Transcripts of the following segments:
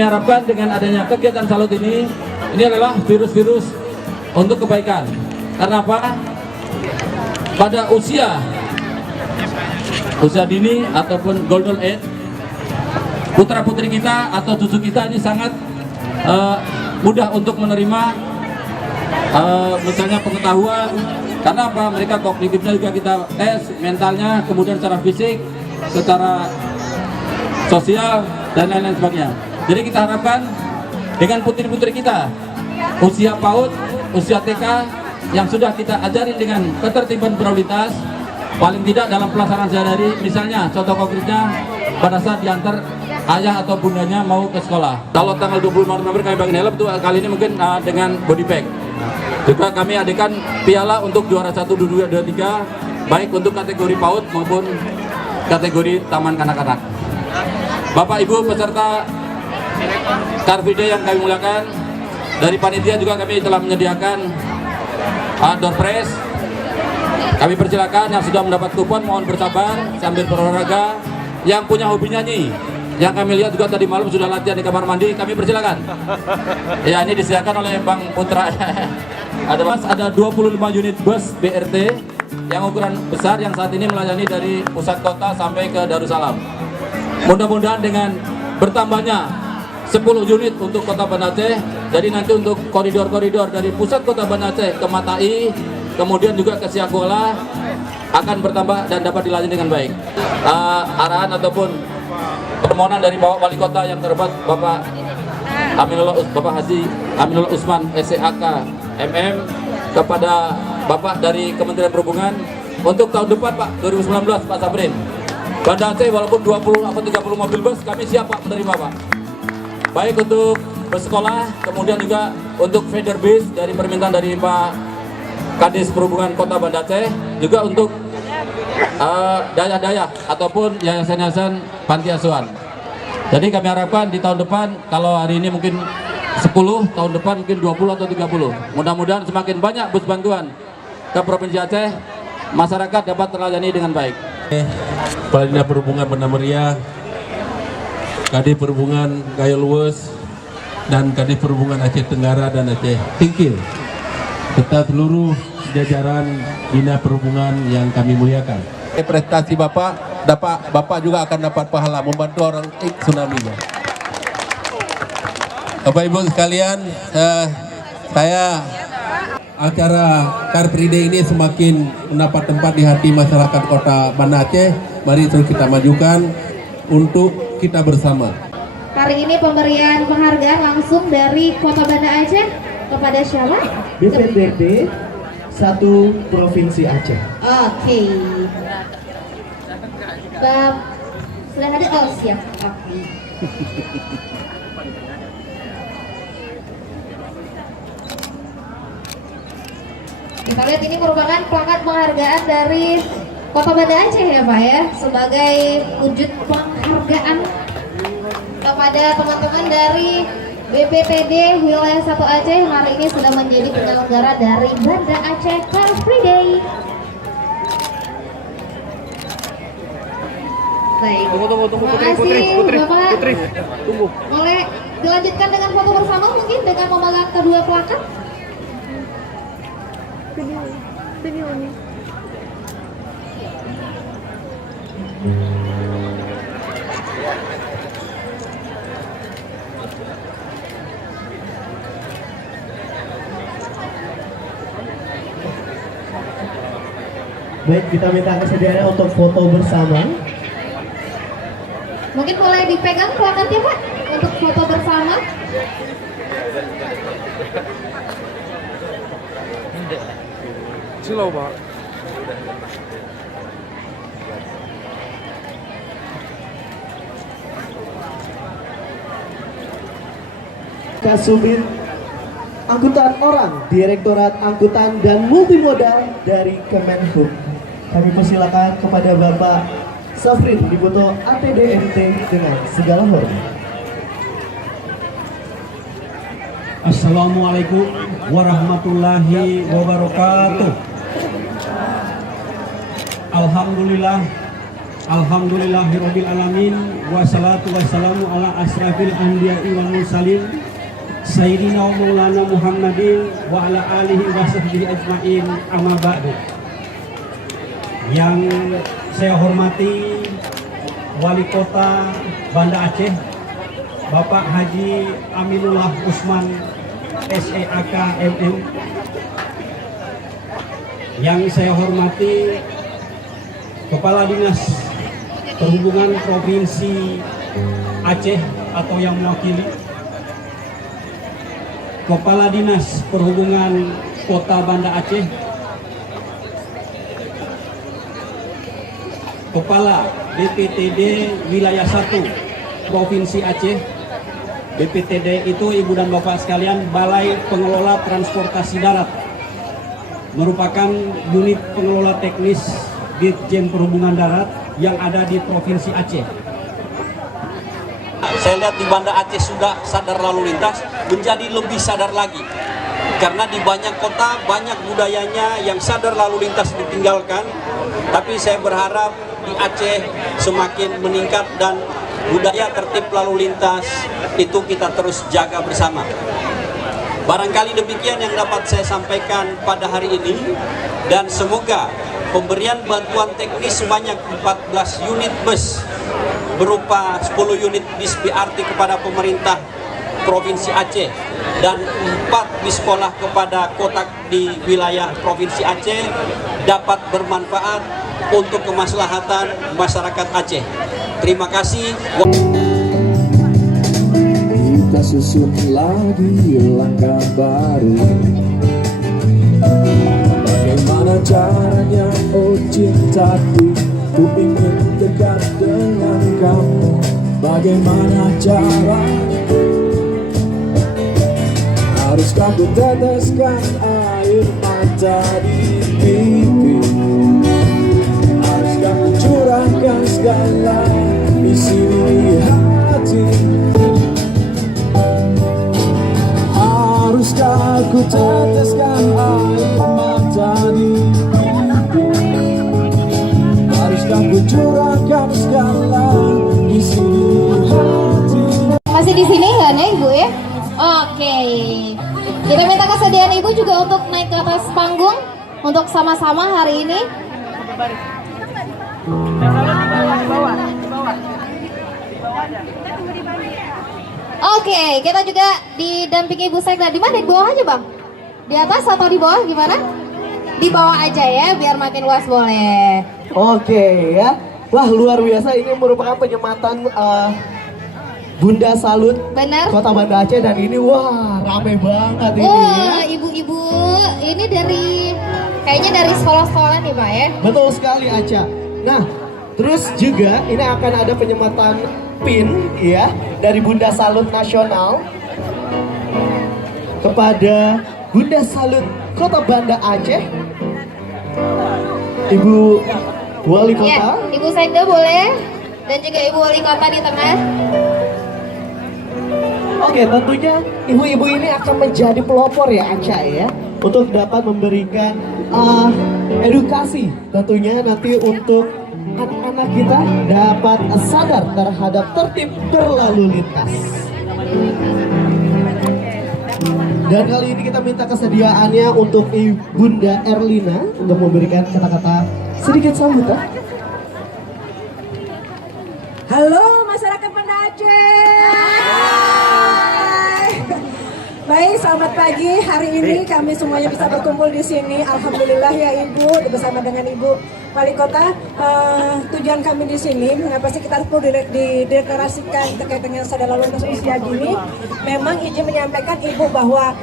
kami harapkan dengan adanya kegiatan salut ini adalah virus-virus untuk kebaikan. Karena apa? Pada usia dini ataupun golden age, putra putri kita atau cucu kita ini sangat mudah untuk menerima misalnya pengetahuan. Karena apa? Mereka kognitifnya juga kita tes, mentalnya, kemudian secara fisik, secara sosial dan lain-lain sebagainya. Jadi kita harapkan dengan putri-putri kita usia PAUD, usia TK yang sudah kita ajarin dengan ketertiban berlalu lintas, paling tidak dalam pelaksanaan sehari-hari, misalnya contoh konkretnya pada saat diantar ayah atau bundanya mau ke sekolah. Kalau tanggal 25 November kami bagiin helm tuh kali ini mungkin dengan body bag. Juga kami adakan piala untuk juara 1, 2, 3, baik untuk kategori PAUD maupun kategori taman kanak-kanak. Bapak Ibu peserta Car Free Day yang kami muliakan, dari panitia juga kami telah menyediakan door prize. Kami persilakan yang sudah mendapat kupon mohon bersabar sambil berolahraga. Yang punya hobi nyanyi, yang kami lihat juga tadi malam sudah latihan di kamar mandi, kami persilakan. Ya, ini disediakan oleh Bang Putra. Ada 25 unit bus BRT yang ukuran besar yang saat ini melayani dari pusat kota sampai ke Darussalam. Mudah-mudahan dengan bertambahnya 10 unit untuk kota Banda Aceh, jadi nanti untuk koridor-koridor dari pusat kota Banda Aceh ke Matai, kemudian juga ke Siakuala akan bertambah dan dapat dilayani dengan baik. Arahan ataupun permohonan dari Bapak Wali Kota yang terhormat Bapak Haji Aminullah Usman SCAK MM kepada Bapak dari Kementerian Perhubungan untuk tahun depan Pak 2019 Pak Sabrin, Banda Aceh walaupun 20 atau 30 mobil bus kami siap Pak menerima Pak, baik untuk bersekolah kemudian juga untuk feeder bus dari permintaan dari Pak Kadis Perhubungan Kota Banda Aceh, juga untuk daya-daya ataupun yayasan-yayasan panti asuhan. Jadi kami harapkan di tahun depan, kalau hari ini mungkin 10, tahun depan mungkin 20 atau 30. Mudah-mudahan semakin banyak bus bantuan ke Provinsi Aceh, masyarakat dapat terlayani dengan baik. Kepala Dinas Perhubungan Banda Meriah, Kadis Perhubungan Gayo Luwes, dan Kadis Perhubungan Aceh Tenggara dan Aceh Tingkil, serta seluruh jajaran Dinas Perhubungan yang kami muliakan. Prestasi Bapak juga akan dapat pahala membantu orang tsunami-nya. Bapak Ibu sekalian, acara Car Free Day ini semakin mendapat tempat di hati masyarakat Kota Banda Aceh. Mari terus kita majukan untuk kita bersama. Hari ini pemberian penghargaan langsung dari Kota Banda Aceh kepada siapa? BPDB 1 Provinsi Aceh. Oke. Bang, selain ada, oh siap. Oke. Kita lihat ini merupakan plakat penghargaan dari Kota Banda Aceh ya Pak ya, sebagai wujud penghargaan kepada teman-teman dari BPTD Wilayah 1 Aceh yang hari ini sudah menjadi penyelenggara dari Banda Aceh Car Free Day. Baik. Tunggu, Terima kasih, Bapak. Putri, tunggu. Boleh dilanjutkan dengan foto bersama mungkin dengan memegang kedua plakat. Videonya. Baik, kita minta kesediaannya untuk foto bersama. Mungkin boleh dipegang plakatnya Pak untuk foto bersama. Slow Pak. Kasubir Angkutan Orang, Direktorat Angkutan dan Multimodal dari Kemenhub. Kami persilakan kepada Bapak Safrin Liboto ATDMT dengan segala hormat. Assalamualaikum warahmatullahi wabarakatuh. Alhamdulillah, Alhamdulillahirabbil alamin wassalatu wassalamu ala asrafil anbiya'i wal mursalin Sayyidina wa Maulana Muhammadin wa ala alihi wa sahbihi ajmain amma ba'du. Yang saya hormati Wali Kota Banda Aceh Bapak Haji Aminullah Usman SEAK MM. Yang saya hormati Kepala Dinas Perhubungan Provinsi Aceh atau yang mewakili, Kepala Dinas Perhubungan Kota Banda Aceh, Kepala BPTD Wilayah 1 Provinsi Aceh. BPTD itu Ibu dan Bapak sekalian Balai Pengelola Transportasi Darat, merupakan unit pengelola teknis Ditjen Perhubungan Darat yang ada di Provinsi Aceh. Saya lihat di Banda Aceh sudah sadar lalu lintas, menjadi lebih sadar lagi. Karena di banyak kota, banyak budayanya yang sadar lalu lintas ditinggalkan. Tapi saya berharap di Aceh semakin meningkat dan budaya tertib lalu lintas itu kita terus jaga bersama. Barangkali demikian yang dapat saya sampaikan pada hari ini, dan semoga pemberian bantuan teknis sebanyak 14 unit bus berupa 10 unit bis BRT kepada pemerintah Provinsi Aceh dan 4 bis sekolah kepada kota di wilayah Provinsi Aceh dapat bermanfaat untuk kemaslahatan masyarakat Aceh. Terima kasih. Kita susun lagi langkah baru. Bagaimana caranya, oh cintaku, ku ingin dekat dengan kamu. Bagaimana caranya, haruskah ku teteskan air mata di pipi? Haruskah ku curahkan segala isi hati? Haruskah ku teteskan air mata di pipi? Haruskah ku curahkan segala isi hati? Masih di sini nggak nih Ibu ya? Oke. Kita minta kesediaan Ibu juga untuk naik ke atas panggung untuk sama-sama hari ini. Oke, kita juga didampingi Ibu Sekda. Di mana? Di bawah aja Bang? Di atas atau di bawah gimana? Di bawah aja ya, biar makin luas boleh. Oke ya. Wah, luar biasa, ini merupakan penyematan Bunda Salut Benar? Kota Banda Aceh, dan ini wah rame banget ini Wah, ya. ibu-ibu, ini kayaknya dari sekolah-sekolah nih Pak ya? Betul sekali Aca. Nah, terus juga ini akan ada penyematan pin ya dari Bunda Salut Nasional kepada Bunda Salut Kota Banda Aceh, Ibu Wali Kota. Ya, Ibu Sekda boleh, dan juga Ibu Wali Kota di tengah. Oke, tentunya ibu-ibu ini akan menjadi pelopor ya Aca ya, untuk dapat memberikan edukasi tentunya nanti untuk anak-anak kita dapat sadar terhadap tertib berlalu lintas. Dan kali ini kita minta kesediaannya untuk Bunda Erlina untuk memberikan kata-kata sedikit sambutan. Halo masyarakat Banda Aceh. Baik, selamat pagi. Hari ini kami semuanya bisa berkumpul di sini. Alhamdulillah ya Ibu, bersama dengan Ibu Wali Kota. Tujuan kami di sini, mengapa sih kita perlu dideklarasikan terkait dengan sadar lalu lintas usia dini? Memang izin menyampaikan Ibu bahwa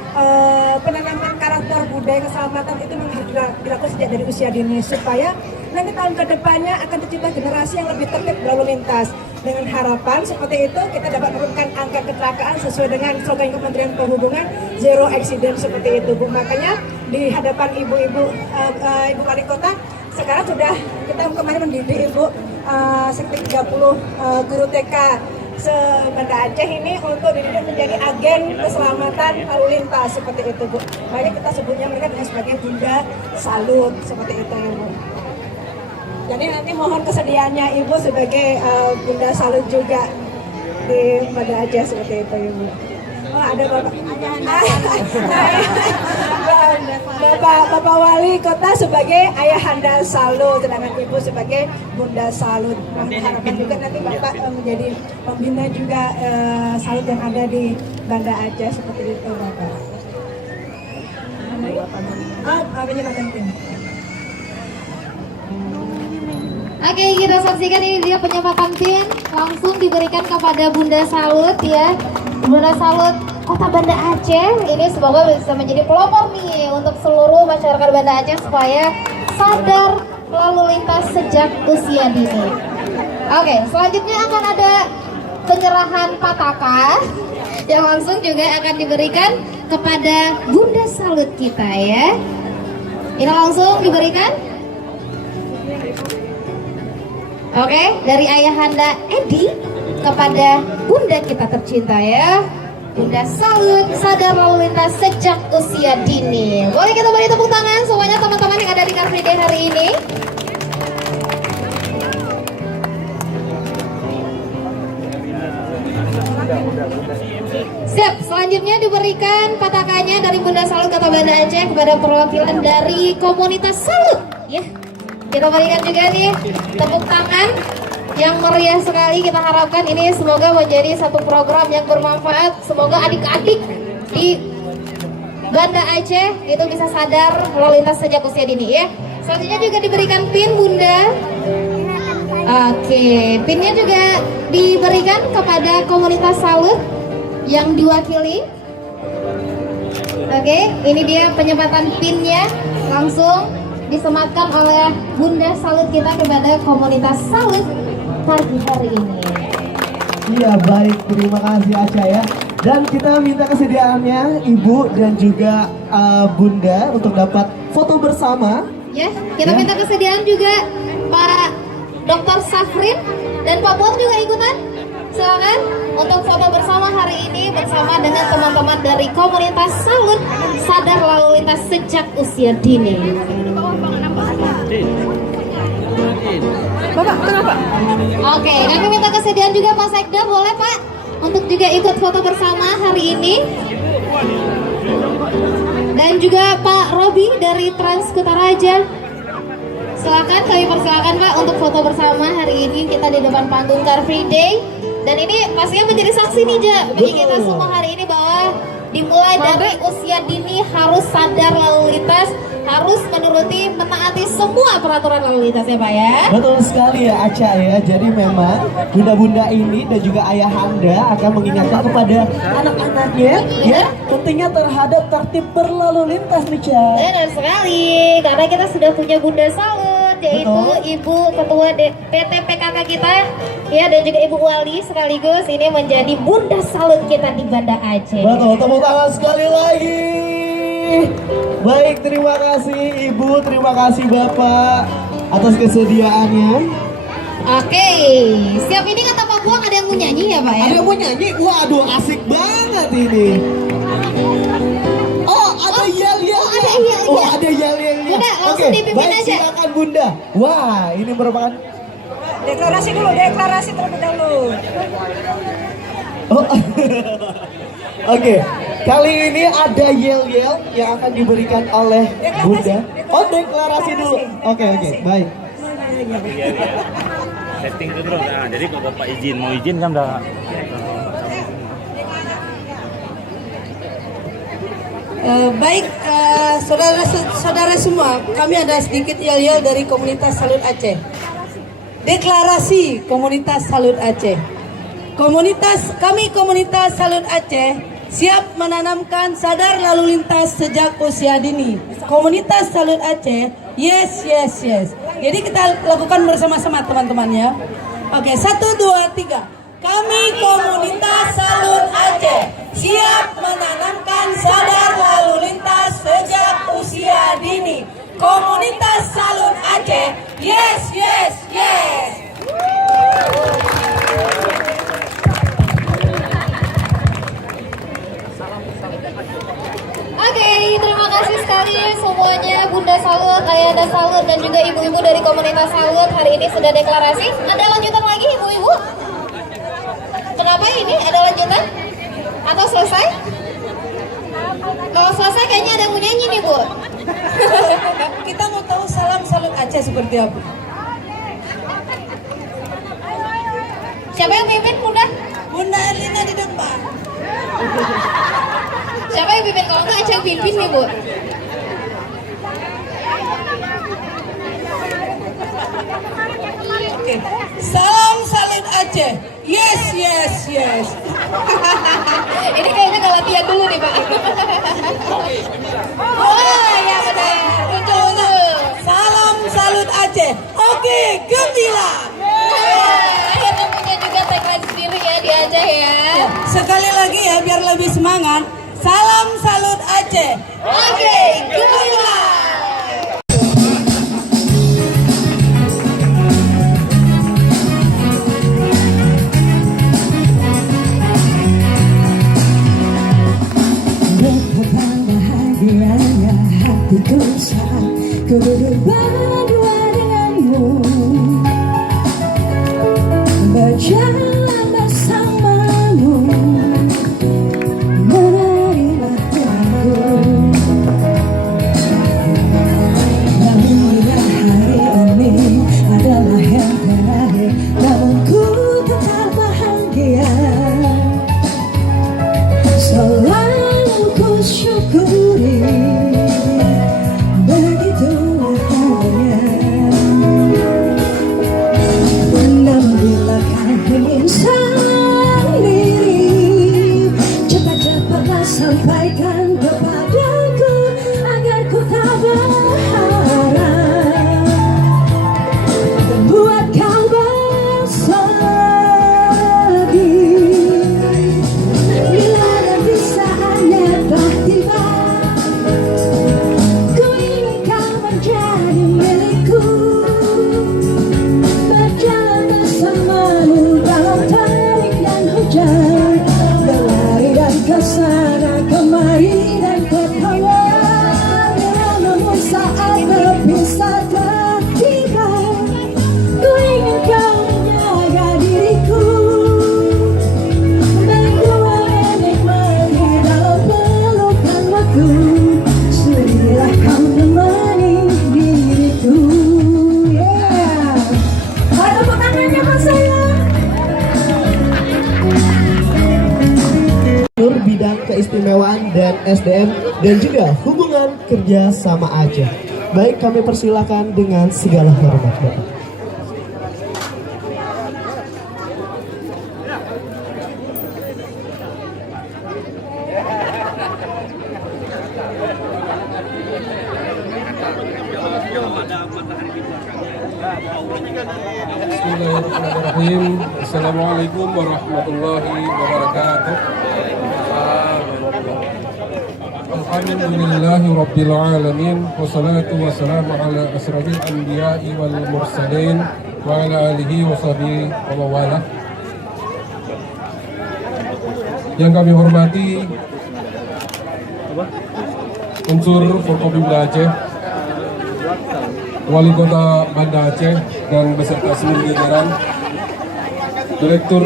penanaman karakter budaya keselamatan itu memang harus dilakukan sejak dari usia dini, supaya nanti tahun kedepannya akan tercipta generasi yang lebih tertib berlalu lintas. Dengan harapan seperti itu kita dapat menurunkan angka kecelakaan sesuai dengan slogan Kementerian Perhubungan, Zero Accident seperti itu Bu. Makanya di hadapan ibu-ibu Ibu Wali Kota, sekarang sudah kita kemarin mendidik Ibu sekitar 30 guru TK se-Banda Aceh ini untuk dididik menjadi agen keselamatan lalu lintas seperti itu Bu. Makanya kita sebutnya mereka dengan sebagai Bunda Salut seperti itu ya Bu. Jadi nanti mohon kesediaannya Ibu sebagai Bunda Salut juga di Banda Aceh seperti itu Ibu. Oh ada Bapak Wali Kota sebagai Ayahanda Salut, sedangkan Ibu sebagai Bunda Salut. Harapkan juga nanti Bapak menjadi pembina juga Salut yang ada di Banda Aceh seperti itu Bapak. Oke, kita saksikan ini dia penyempatan pin langsung diberikan kepada Bunda Salut ya. Bunda Salut Kota Banda Aceh ini semoga bisa menjadi pelopor nih untuk seluruh masyarakat Banda Aceh supaya sadar lalu lintas sejak usia dini. Oke, selanjutnya akan ada penyerahan pataka yang langsung juga akan diberikan kepada Bunda Salut kita ya. Ini langsung diberikan. Oke, dari Ayahanda Edi kepada Bunda kita tercinta ya. Bunda Salut, sadar lalu lintas sejak usia dini. Boleh kita beri tepuk tangan semuanya teman-teman yang ada di Car Free Day hari ini. Siap, selanjutnya diberikan patakannya dari Bunda Salut Kota Banda Aceh kepada perwakilan dari komunitas Salut ya. Kita berikan juga nih tepuk tangan yang meriah sekali. Kita harapkan ini semoga menjadi satu program yang bermanfaat. Semoga adik-adik di Banda Aceh itu bisa sadar lalu lintas sejak usia dini ya. Selanjutnya juga diberikan pin Bunda. Oke, pinnya juga diberikan kepada komunitas Salut yang diwakili. Oke, ini dia penyempatan pinnya langsung disematkan oleh Bunda Salut kita kepada komunitas Salut pagi hari ini. Iya baik, terima kasih Aca ya. Dan kita minta kesediaannya Ibu dan juga Bunda untuk dapat foto bersama. Ya, kita minta kesediaan juga Pak Dr. Safrin dan Pak Bob juga ikutan. Silakan untuk foto bersama hari ini bersama dengan teman-teman dari komunitas Salut sadar lalu lintas sejak usia dini. Bapak, kenapa? Oke, kami minta kesediaan juga Pak Sekda, boleh Pak untuk juga ikut foto bersama hari ini. Dan juga Pak Robi dari Trans Kutaraja. Silakan, kami persilakan Pak untuk foto bersama hari ini kita di depan panggung Car Free Day. Dan ini pastinya menjadi saksi nih Ja bagi kita semua hari ini bahwa dimulai dari usia dini harus sadar lalu lintas, harus menaati semua peraturan lalu lintas ya Pak ya. Betul sekali ya Aca ya. Jadi memang bunda-bunda ini dan juga ayahanda akan mengingatkan kepada anak-anaknya ya pentingnya terhadap tertib berlalu lintas nih Ca. Benar sekali, karena kita sudah punya Bunda Salut yaitu Ibu Ketua PT PKK kita ya, dan juga Ibu Wali sekaligus ini menjadi Bunda Salut kita di Banda Aceh. Betul, tepuk tangan sekali lagi. Baik, terima kasih Ibu, terima kasih Bapak atas kesediaannya. Oke, siap. Ini kata Pak Buang ada yang mau nyanyi ya Pak ya? Ada yang mau nyanyi? Waduh, asik banget ini. Oh, ada yel-yel. ada yel-yel. Oh, ada yel-yelnya. Bunda, langsung dipimpin baik, aja. silakan Bunda. Wah, ini merupakan Deklarasi dulu, deklarasi terlebih dahulu. Oh. Oke, kali ini ada yel-yel yang akan diberikan oleh Bunda. Oh, deklarasi dulu. Oke, baik. Setting itu terus. Nah, jadi kalau Bapak mau izin kan udah. Baik, saudara-saudara semua, kami ada sedikit yel-yel dari komunitas Salut Aceh. Deklarasi komunitas Salut Aceh. Komunitas Salut Aceh siap menanamkan sadar lalu lintas sejak usia dini. Komunitas Salut Aceh, yes. Jadi kita lakukan bersama-sama teman-teman ya. Oke, 1, 2, 3. Kami komunitas Salut Aceh siap menanamkan sadar lalu lintas sejak usia dini. Komunitas Salut Aceh, yes. Oke, terima kasih sekali semuanya Bunda Salut Kayanda Salut dan juga ibu-ibu dari komunitas Salut hari ini sudah deklarasi. Ada lanjutan lagi ibu-ibu? Kenapa ini? Ada lanjutan? Atau selesai? Kalau selesai kayaknya ada yang mau nyanyi nih Bu. Kita mau tahu salam Salut Aceh seperti apa. Siapa yang pimpin Bunda? Bunda Elina di depan. Siapa yang pimpin? Kalau nggak Aceh yang pimpin nih Bu. Oke. Salam Salut Aceh. Yes, yes, yes. Ini kayaknya nggak latihan dulu nih Pak. Wah, ya benar. Betul, betul. Salam Salut Aceh. Oke, gembira. Akhirnya punya juga tagline sendiri ya di Aceh ya. Sekali lagi ya biar lebih semangat. Salam Salut Aceh. Oke, gembira. Betapa bahagianya hatiku saat ku duduk berdua denganmu, berjalan bersamamu, menerima diriku. Namun bila hari ini adalah yang terakhir, namun ku tetap bahagia. Selalu ku syukuri, begitulah adanya. Namun bila kau ingin sendiri, cepat-cepatlah sampaikan kepadaku agar ku tak berharap buat kau bersedih. Bila nanti saatnya telah tiba, ku ingin kau menjadi milikku, berjalan bersamamu dalam terik dan hujan, berlari dan kesana kemari dan ketawa. Namun saat berpisah telah tiba, ku ingin kau menjaga diriku, berdua menikmati dalam pelukan waktu. Sudilah kau temani diriku. Yeah. Ada tangannya Pak sayang. Bidang keistimewaan dan SDM dan juga hubungan kerja sama Aceh. Baik, kami persilakan dengan segala hormat Bapak. Bismillahirrahmanirrahim. Assalamualaikum warahmatullahi wabarakatuh. Alhamdulillahi rabbil alamin, wassalatu wassalamu ala asrafil anbiya'i wal mursalin wa ala alihi wa sahbihi wa mawalah. Yang kami hormati unsur Forkopimda Aceh, Wali Kota Banda Aceh dan beserta seluruh jajaran, Direktur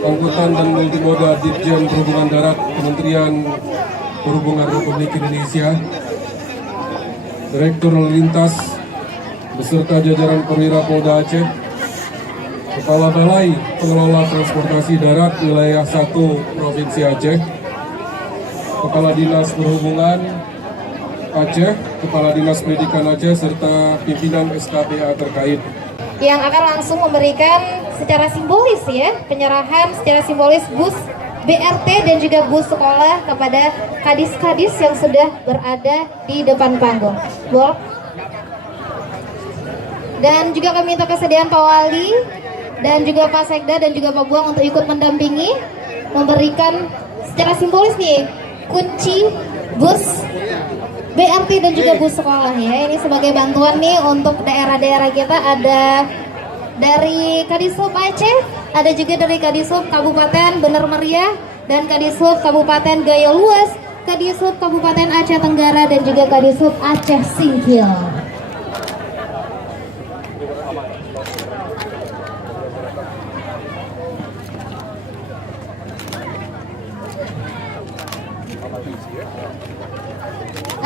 Angkutan dan Multimoda Ditjen Perhubungan Darat Kementerian Perhubungan Republik Indonesia, Direktur Lalu Lintas beserta jajaran perwira Polda Aceh, Kepala Balai Pengelola Transportasi Darat Wilayah 1 Provinsi Aceh, Kepala Dinas Perhubungan Aceh, Kepala Dinas Pendidikan Aceh, serta pimpinan SKPA terkait. Yang akan langsung memberikan secara simbolis ya, penyerahan secara simbolis bus BRT dan juga bus sekolah kepada kadis-kadis yang sudah berada di depan panggung. Boleh? Dan juga kami minta kesediaan Pak Wali dan juga Pak Sekda dan juga Pak Buang untuk ikut mendampingi, memberikan secara simbolis nih kunci bus BRT dan juga bus sekolah ya. Ini sebagai bantuan nih untuk daerah-daerah kita, ada dari Kadishub Aceh, ada juga dari Kadishub Kabupaten Bener Meriah dan Kadishub Kabupaten Gaya Luas, Kadishub Kabupaten Aceh Tenggara dan juga Kadishub Aceh Singkil.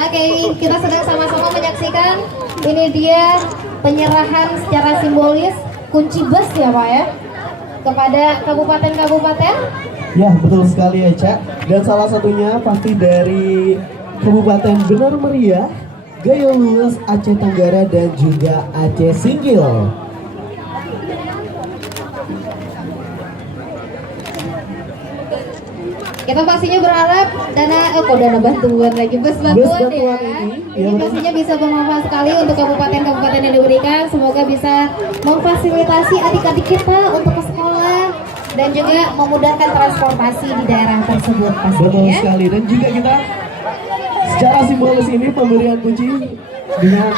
Oke, kita sedang sama-sama menyaksikan ini dia penyerahan secara simbolis kunci bus ya Pak ya kepada kabupaten-kabupaten. Ya, betul sekali ya, Cak. Dan salah satunya pasti dari Kabupaten Benar Meriah, Gayo Luwes, Aceh Tenggara, dan juga Aceh Singgil. Kita pastinya berharap dana bantuan lagi bus bantuan ya. Ini pastinya bisa bermanfaat sekali untuk kabupaten-kabupaten yang diberikan. Semoga bisa memfasilitasi adik-adik kita untuk ke sekolah dan juga memudahkan transportasi di daerah tersebut pastinya Betul ya. sekali. Dan juga kita secara simbolis ini pemberian kunci dengan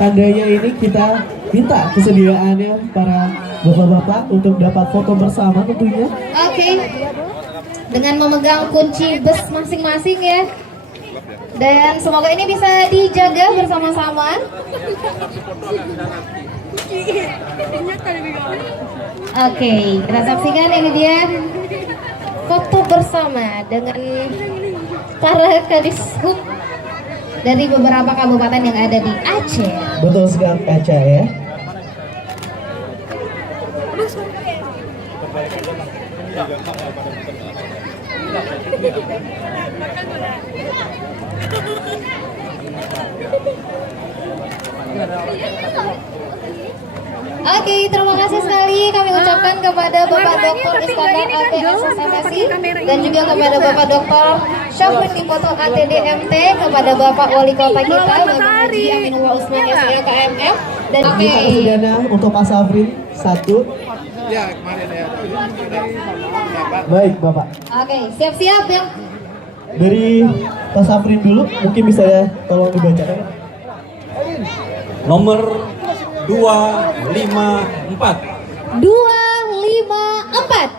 tandanya ini kita minta kesediaannya para bapak-bapak untuk dapat foto bersama tentunya. Oke. Dengan memegang kunci bus masing-masing ya. Dan semoga ini bisa dijaga bersama-sama. Oke, kita saksikan ini dia foto bersama dengan para kadis hub dari beberapa kabupaten yang ada di Aceh. Betul sekali Aceh ya. Oke, terima kasih sekali kami ucapkan kepada Bapak Dr. Iskandar APSSMSI dan juga kepada Bapak Dr. Syafrin Lipoto ATDMT, kepada Bapak Wali Kota kita Bapak Haji Aminullah Usman SIA KMM dan Minta kesediaannya untuk Pak Safrin satu. Baik Bapak. Oke, siap-siap yang Dari Pak Safrin dulu, mungkin bisa ya tolong dibacakan. Nomor 254. 254.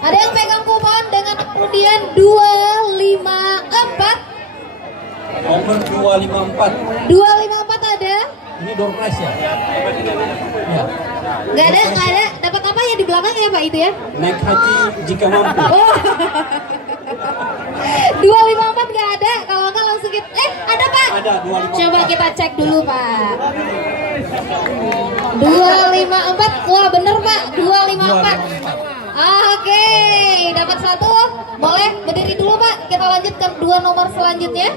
Ada yang pegang kupon dengan kemudian 254. Nomor 254. 254 ada? Ini door prize ya? Ya. Nggak ada. Dapat apa ya di belakang ya Pak itu ya? Naik haji jika mampu. Oh. 254 nggak ada, kalau nggak langsung kita. Ada Pak? Ada 254. Coba kita cek dulu Pak. 254, wah bener Pak, 254. Oke, dapat satu. Boleh berdiri dulu Pak. Kita lanjut ke 2 nomor selanjutnya.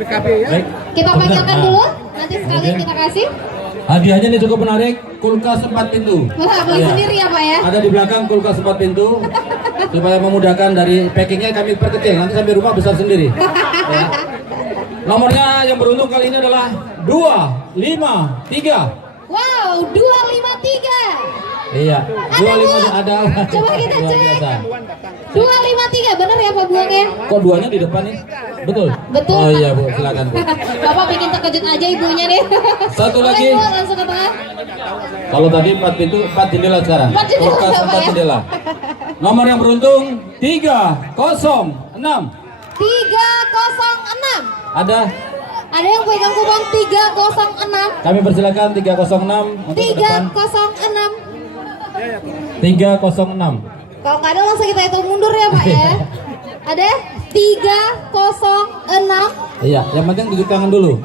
Baik. Kita panggilkan dulu. Nanti sekalian kita kasih. Hadiahnya ini cukup menarik, kulkas 4 pintu. Wah, beli Iya. sendiri ya Pak ya? Ada di belakang kulkas 4 pintu supaya memudahkan dari packingnya kami perkecil, nanti sampai rumah besar sendiri. Ya. Nomornya yang beruntung kali ini adalah 253. Wow, 253. Iya, 253 ada. Coba kita Luar cek. biasa. 253 bener ya Pak buangnya? Kok duanya di depan nih? Betul? Betul, Oh Pak. iya Bu, silakan Bu. Bapak bikin terkejut aja ibunya nih. Satu lagi. Boleh, Bu, langsung ke tengah. Kalau tadi 4 pintu, 4 jendela sekarang. 4 jendela, Kulkas Pak, 4 ya? jendela. Nomor yang beruntung 306. 306. Ada? Ada yang pegang kupon 306. Kami persilakan 306 untuk ke depan. 306. 306. Kalau nggak ada langsung kita hitung mundur ya Pak ya. Ada 306. Iya, yang penting tunjuk tangan dulu.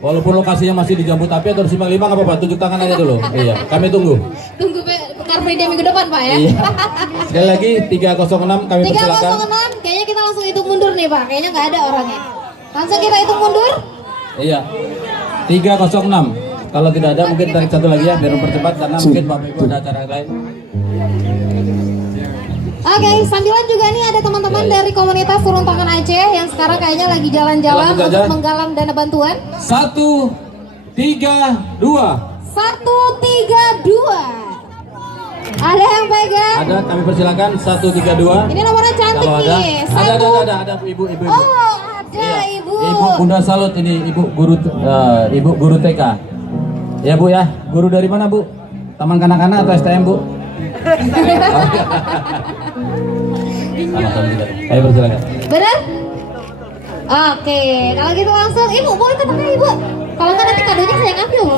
Walaupun lokasinya masih di Jambu Tapi atau di Simpang 5 nggak apa-apa, tunjuk tangan aja dulu. Iya, kami tunggu. Tunggu Car Free Day minggu depan Pak ya. Iya. Sekali lagi 306 kami persilakan. 306. Kayaknya kita langsung hitung mundur nih Pak. Kayaknya nggak ada orangnya. Langsung kita hitung mundur. Iya. 306. Kalau tidak ada mungkin tarik satu lagi ya biar mempercepat karena mungkin Bapak Ibu ada acara lain. Oke, sambilan juga nih ada teman-teman dari komunitas Turun Tangan Aceh yang sekarang kayaknya lagi jalan-jalan Langsung untuk saja. menggalang dana bantuan. 132. 132. Ada yang pegang? Ada, kami persilakan 132. Ini nomornya cantik Kalau ada, nih. ada ibu. Oh, ada Iya. ibu. Ibu Bunda Salut ini ibu guru TK. Ya Bu ya, guru dari mana Bu? Taman Kanak-kanak atau STM Bu? Sama-sama kita. Ayo persilakan. Benar? Oke, kalau gitu langsung ibu boleh ke tengah ibu. Kalau nggak nanti kadonya saya ngambil.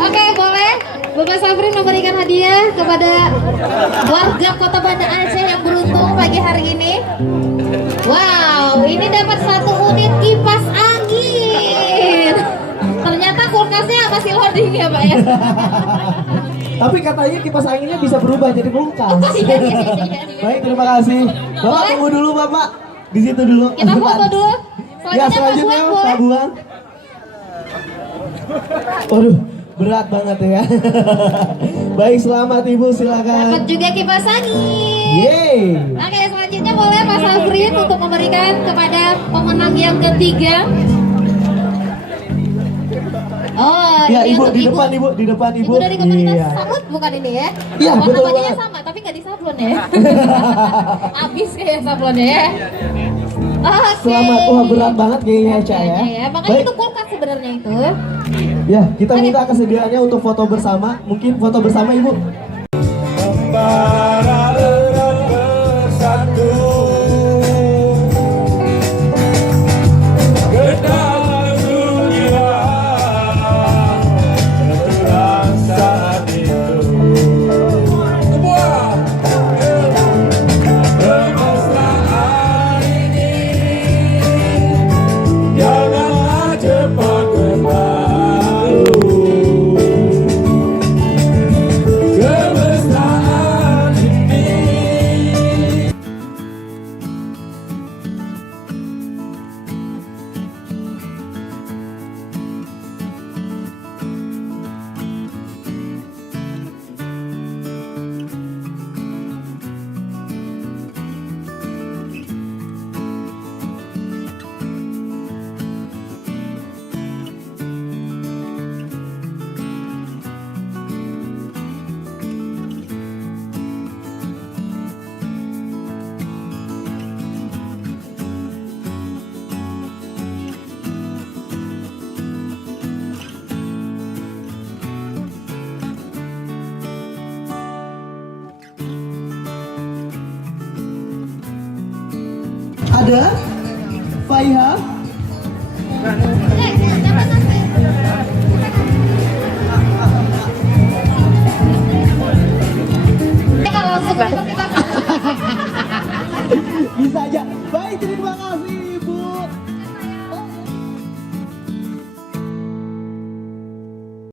Oke, boleh. Bapak Safrin memberikan hadiah kepada warga Kota Banda Aceh yang beruntung pagi hari ini. Wow, ini dapat 1 unit kipas angin. Ternyata kulkasnya masih loading ya Pak ya. Tapi katanya kipas anginnya bisa berubah jadi kulkas. Iya. Baik, terima kasih. Bapak Boleh? tunggu dulu Bapak. Di situ dulu. Kita foto dulu. Ya, selanjutnya Pak Buan. Waduh, berat banget ya. Baik, selamat Ibu, silakan. Dapat juga kipas angin. Yeay. Oke, selanjutnya boleh Mas Safrin untuk memberikan kepada pemenang yang ketiga. Oh, Ya, ini Ibu untuk di depan Ibu, di depan Ibu. Ibu dari komunitas Iya. Samut bukan ini ya? Iya, Warna betul bajunya banget. sama, tapi nggak disablon ya. Abis kayak sablonnya ya. Oke. Selamat, wah berat banget kayaknya Ca ya. Ya, makanya Baik, itu kulkas sebenarnya itu. ya kita minta kesediaannya untuk foto bersama. Mungkin foto bersama Ibu. Ada Faiha